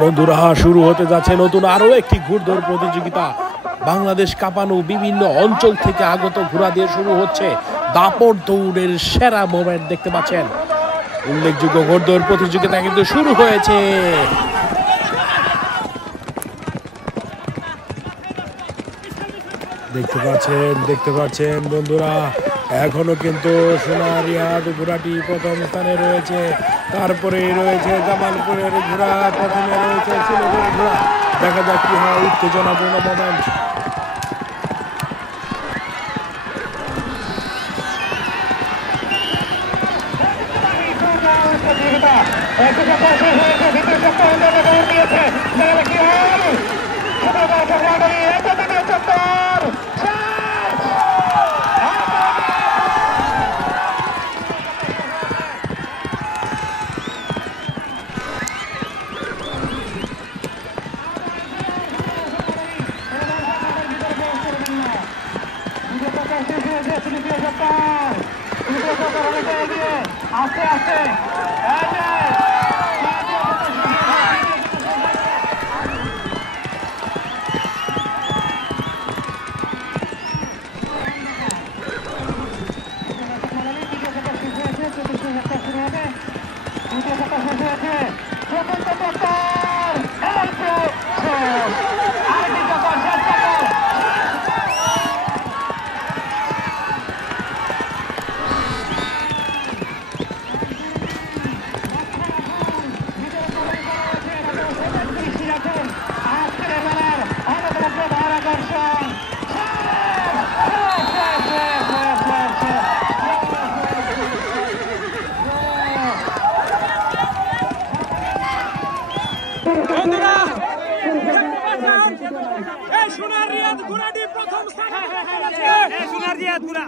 বন্ধুরা, শুরু হতে যাচ্ছে নতুন আরো একটি ঘুড়দৌড় প্রতিযোগিতা। বাংলাদেশ কাঁপানো বিভিন্ন অঞ্চল থেকে আগত ঘোড়া দিয়ে শুরু হচ্ছে দাপট দৌড়ের সেরা মোমেন্ট। দেখতে পাচ্ছেন উল্লেখযোগ্য ঘোড়দৌড় প্রতিযোগিতা কিন্তু শুরু হয়েছে। দেখতে পাচ্ছেন বন্ধুরা, এখনো কিন্তু সোনারিহাট ঘোড়াটি প্রথম স্থানে রয়েছে। তারপরে রয়েছে জামালপুরের ঘোড়া, প্রথমে রয়েছে সিলেটের ঘোড়া। দেখা যাক কি হয়, উত্তেজনাপূর্ণ মোমেন্ট। আস্তে আস্তে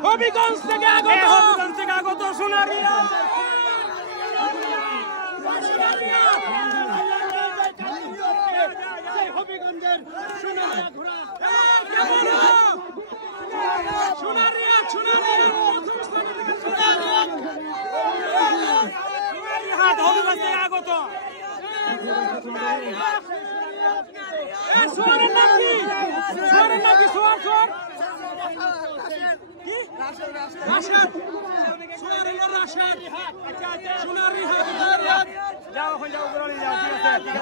হবিগঞ্জ থেকে আগত সোনারিহাট হবিগঞ্জের সোনারিহাট ঘোড়া সোনারিহাট প্রথম স্থানে থেকে সোনারিহাট হবিগঞ্জ থেকে আগত। সোয়ারের নাম কি? সোয়ার রাশেদ সোনারিহাট যাও ঠিক আছে।